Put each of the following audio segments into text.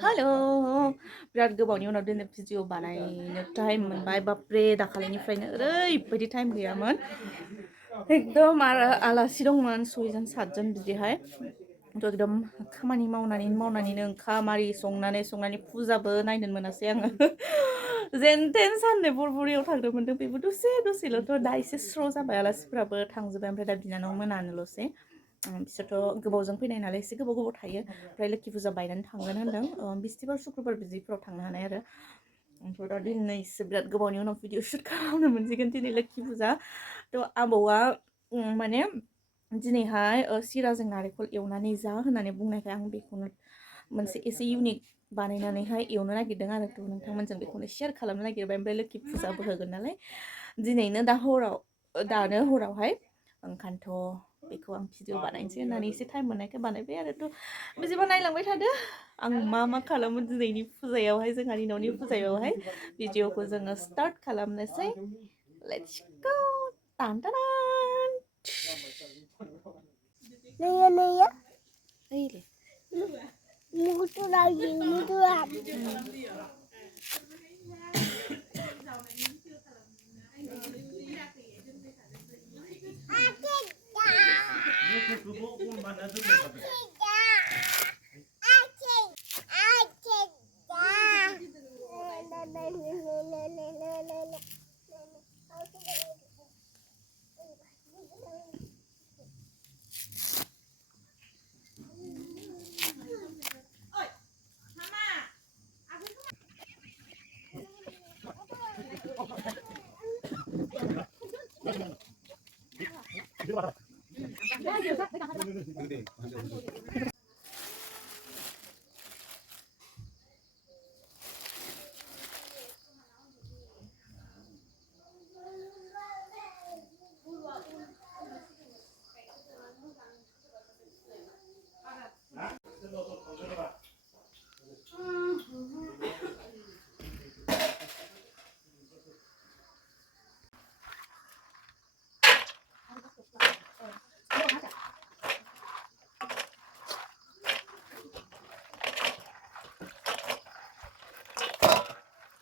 Halo, biराद गोबावनि उनाव दिनै भिडिअ बानायनो टाइम मोनबाय बापरे दाखालिनिफ्रायनो ओरैबायदि टाइम गैयामोन एकदम आरो आलासि दंमोन 6 जन 7 जन बिदिहाय एकदम खामानि मावनानैनो ओंखाम आरि संनानै फुजाबो नायनो मोनासै आङो जेन तेन साननै बुरबुरियाव थांदोंमोन बेबो दसेल'थ' दा एसे स्र' जाबाय आलासिफोराबो थांजोब्बाय ओमफ्राय दा बिनानाव मोनानोल'सै बिसोरथ' गोबावजों फैनाय नालाय एसे गोबाव थायो ओमफ्राय लोखि फुजा बायनानै थांगोन होनदों बिस्थिबार शुक्रबार बिदिफोराव थांनो हानाय आरो ओमफ्राय दा दिनैसो बिराद गोबावनि उनाव भिडिअ शुट खालामनो मोनसिगोन दिनै लोखि फुजा थ' आबौआ माने दिनैहाय सिराजों नारेंखल एवनानै जा होननानै बुंनायखाय आं बेखौनो मोनसे एसे इउनिक बानायनानैहाय एवनो नागिरदों आरो थ' नोंथांमोनजों बेखौनो शेयार खालामनो नागिरबाय ओमफ्राय लोखि फुजाबो होगोन नालाय दिनैनो दानो हरावहाय ओंखायनोथ' बेखौ आं भिडिअ बानायनोसै होननानै एसे टाइम मोननायखाय बानायबाय आरो थ' बिदिबा नायलांबाय थादो आं मा खालामो दिनैनि फुजायावहाय जोंहानि न'नि फुजायावहाय भिडिअखौ जोङो स्टार्ट खालामनोसै लेट्स गो टान टान नैया ओइले मुगु lagi mutu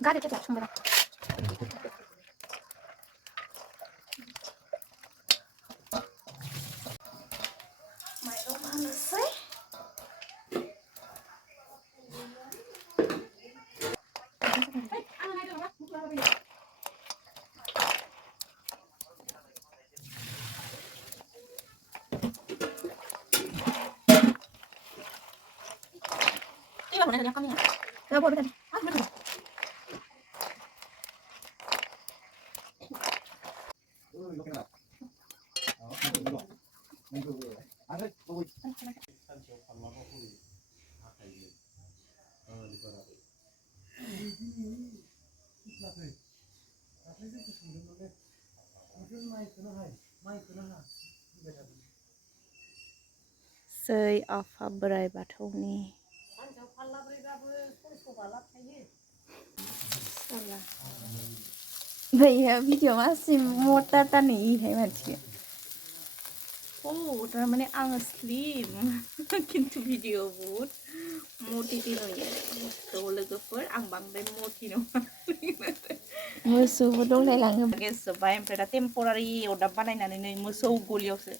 Gak ada sumber. Sै आफा बोराइ बाथौनि भैया video masih motor nih hai मानसि थारमाने आङो स्लिम खिन्थु भिडिअ बुहुद मटिटि नुयो थ' लोगोफोर आं बांद्राय मटि नङा मोसौबो दंलायलाङो गेस जोब्बाय ओमफ्राय दा टेम्परारि अरदाब बानायनानै नै मोसौ गलियावसो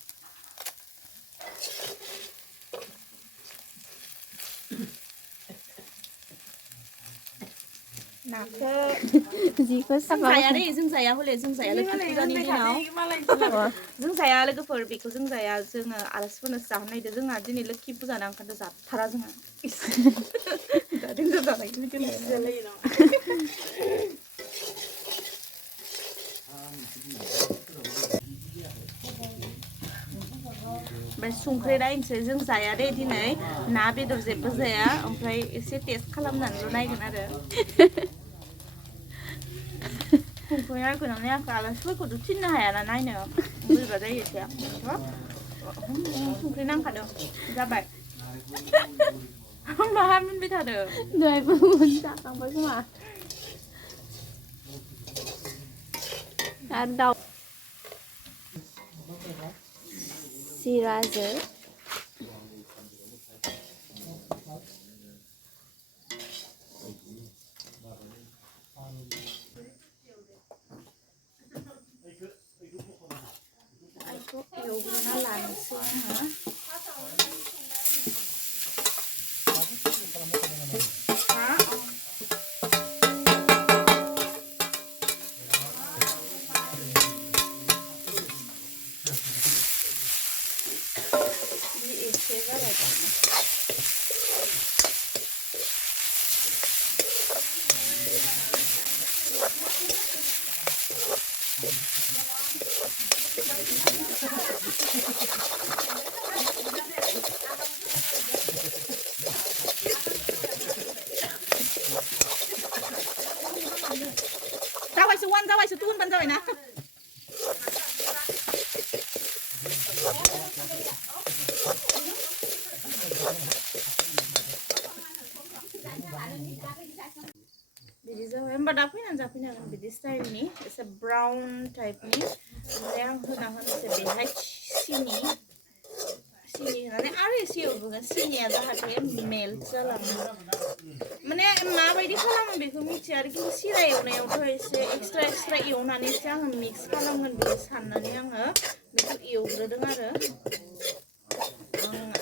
नाखो जिखौ साफा जों जाया हले जों जाया लोखि फुजानि दिनाव जों जाया लोगोफोर बेखौ जों जाया जोङो आलासिफोरनो जाहोनो नागिरदों जोंहा दिनै लोखि फुजाना ओंखायनोथ' जाथारा जोंहा जादों जानाय ओमफ्राय संख्रि नायनोसै जों जाया दे दिनै ना बेदर जेबो जाया ओमफ्राय एसे टेस्ट खालामनानैल' नायगोन आरो संख्रि नायगोन आं नायाखै आलासिफोरखौथ' थिननो हायाना नायनो बोरैबा जायो एसे संख्रि नांखादों जाबाय माहा मोनबाय थादों दहायबो जाखांबाय खोमा आरो दाउ Sirajwng एवग्रोना लानोसै आङो एसे जाबाय जाबायसो वान जाबायसो टु होनबानो जाबाय ना बिदि जाबाय होमबा दा फैनानै जाफैनो हागोन बिदि स्टाइलनि एसे ब्राउन टाइपनि ओमफ्राय आं होना होनोसै बेहाय सिनि होनानै आरो एसे एवबोगोन सिनिया जाहाथे मेल्ट जालाङो माने माबायदि खालामो बेखौ मिथिया आरो खिन्थु सिरा एवनायावथ' एसे एक्सट्रा एवनानैसो आङो मिक्स खालामगोन बिदि साननानै आङो बेखौ एवग्रोदों आरो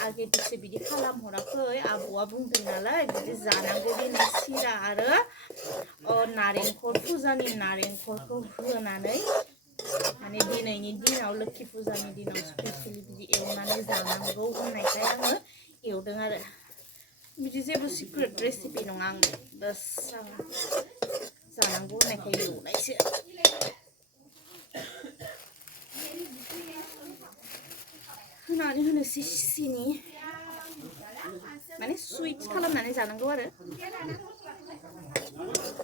आगे पिछे बिदि खालामहराखै आबौआ बुंदों नालाय बिदि जानांगौ दिनै सिरा आरो नारेंखल फुजानि नारेंखलखौ होनानै माने दिनैनि दिनाव लोक्षि फुजानि दिनाव स्पेसियेलि बिदि एवनानै जानांगौ होननायखाय आङो एवदों आरो बिदि जेबो सिक्रेट रेसिपि नङा आं बास आं जानांगौ होननायखाय एवनायसो होनानै होनोसै सिनि माने सुइट खालामनानै जानांगौ आरो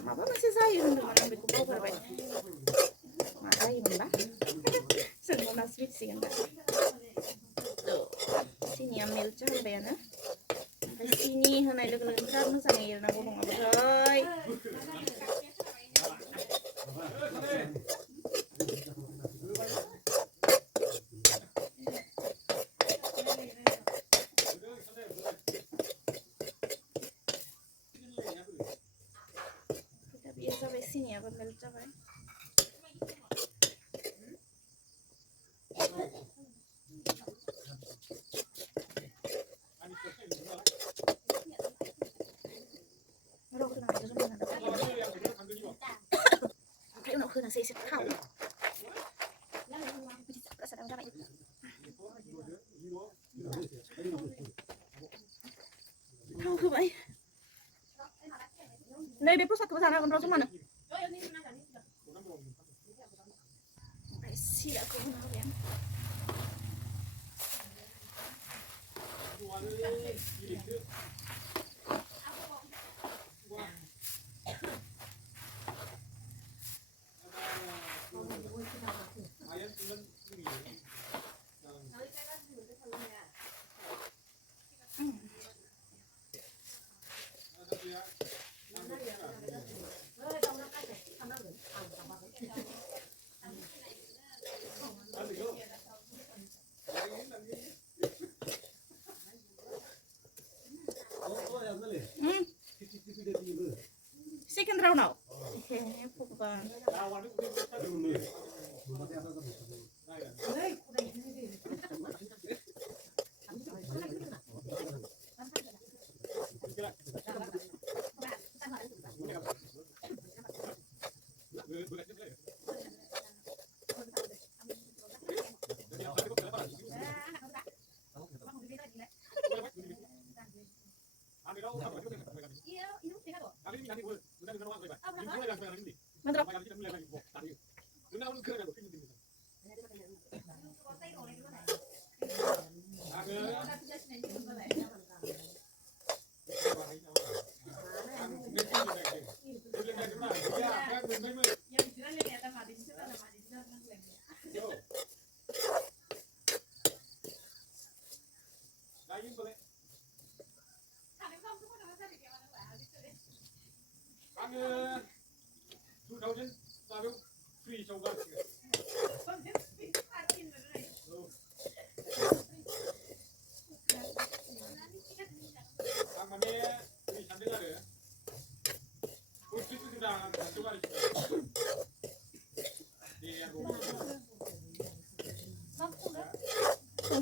माबा मोनसे जायो होनदोंमोन आं बेखौ बावगारबाय मा जायोमोनबा सोंहरनासो मिथिसिगोन दा सिनिया मेल्ट जाबायानो ओमफ्राय सिनि होनाय लोगो लोगो बिराद मोजाङै एरनांगौ नङाबाथाय बियो जाबाय सिनियाबो मेल्ट जाबाय ओमफ्राय उनाव होनोसै एसे थाव थाव होबाय नैबे प्रसादखौबो जानो हागोन र' जमानो ओमफ्राय सिराखौ होना होबाय आं Second round now. Pokoknya.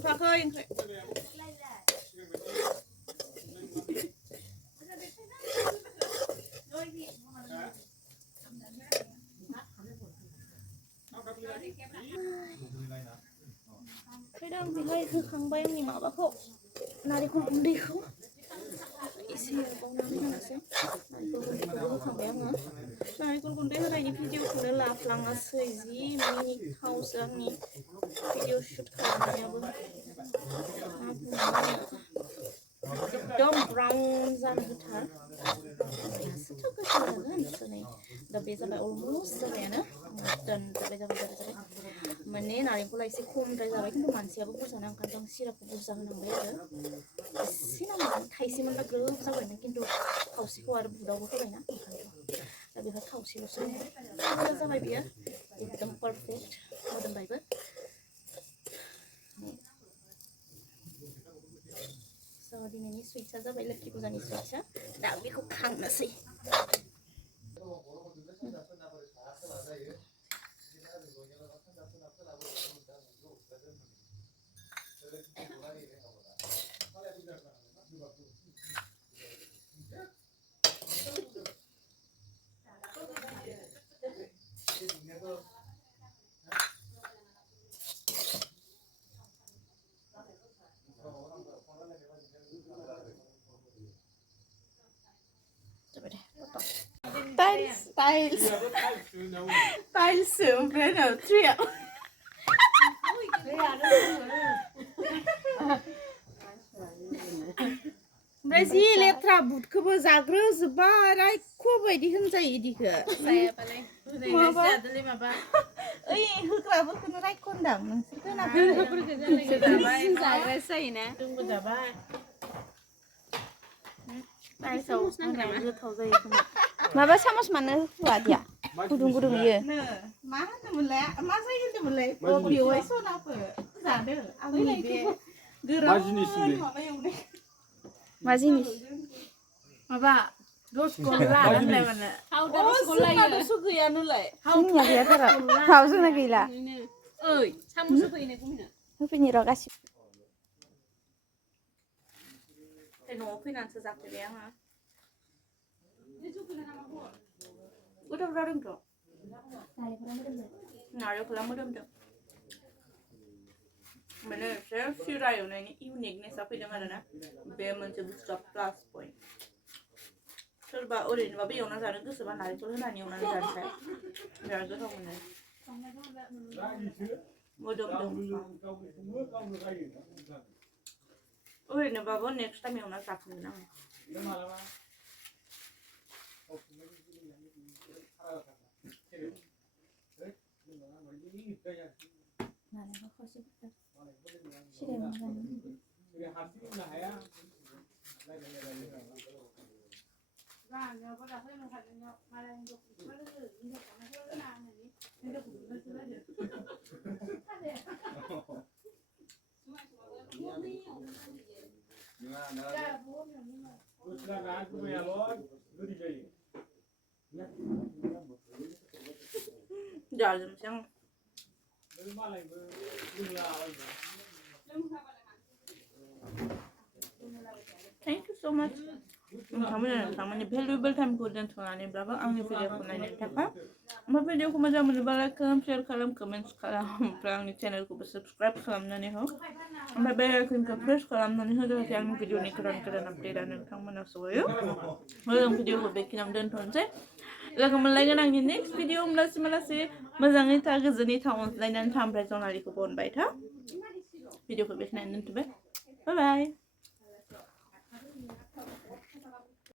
मोनफाखै ओंख्रि फैदों बेहाय होखांबाय आंनि माबाखौ नारेंखल गुन्दैखौ एसे बावनानै होनोसै नारेंखल गुन्दैखौबो होखांबाय आङो नारेंखल गुन्दै होनायनि भिडिअखौनो लाफ्लाङासै जि मिनिथावसो आंनि भिडिअ शुट खालामनायाबो एकदम ब्राउन जानो होथार बेहासोथ' गोथाव जागोन नै दा बे जाबाय अलमस्ट जाबायानो दान जाबाय माने नारेंखला एसे खमद्राय जाबाय खिन्थु मानसियाबो बुरजा ना ओंखायनो आं सिरापखौ बुरजा होनांबाय आरो एसे नांगौमोन थाइसे मोनबा ग्रोब जाबायमोन खिन्थु खावसेखौ आरो बुदावबो होबायना ओंखायनोथ' दा बेहाय खावसेल'सो मोजां जाबाय बियो एकदम पारफेक्ट मोदोमबायबो स' दिनैनि सुइट्सआ जाबाय लोक्षि फुजानि सुइट्सआ दा बेखौ खांनोसै Tiles ओमफ्राय no ट्रिया ओमफ्राय जि लेथ्रा बुटखौबो जाग्रोजोब्बाय रायख' बायदि होनजायो इदिखो माबा ओइ होग्राफोरखौनो रायख' होनदां नोंसोर गोथाव जायो खोमा माबा सामस मानो होआ दिया गुदुं गुदुं इयो मा होनदोंमोनलाय मा जायो होनदोंमोनलाय बेवहाय सनाफोर जादो आंनि बे गोरान माबा एवनाय मा जिनिस माबा रसगल्ला होनलाय माने रसगल्ला गैयानोलाय जोंनिया गैयाथारा हाव जोंना गैला ओइ सामस होफैनो र' गासिबो न'आव फैनानैसो जाफैबाय आङो गोथाव जादोंथ' नारेंखला मोदोमदों माने एसे सिरा एवनायनि इउनिकनेसआ फैदों आरोना बे मोनसे बुस्थुआ प्लास पइन्ट सोरबा ओरैनोबाबो एवना जानो गोसोबा नारेंखल होनानै एवनानै जानोसै बिराद गोथाव मोनो मोदोमदों ओरैनोबाबो नेक्स्ट टाइम एवना जाफिनगोन आङो जाजोबनोसै आं Thank you so much. नोंथांमोननि भेलुएबल टाइमखौ दोनथ'नानैब्लाबो आंनि भिडिअखौ नायनायनि थाखाय ओमफ्राय भिडिअखौ मोजां मोनोबा लाइक खालाम शेयार खालाम कमेन्ट्स खालाम ओमफ्राय आंनि चेनेलखौबो साबस्क्राइब खालामनानै हो ओमफ्राय बेल आइकनखौ प्रेस खालामनानै हो जाहाथे आंनि भिडिअनि गोदान आपडेटआ नोंथांमोनाव सहैयो मोजां भिडिअखौ बेखिनियावनो दोनथ'नोसै लोगो मोनलायगोन आंनि नेक्स्ट भिडिअ होमब्लासिमालासै मोजाङै था गोजोनै था अनज्लायनानै था ओमफ्राय जनालिखौबो अनबाय था भिडिअखौ बेखिनियावनो दोनथ'बाय बाय बाय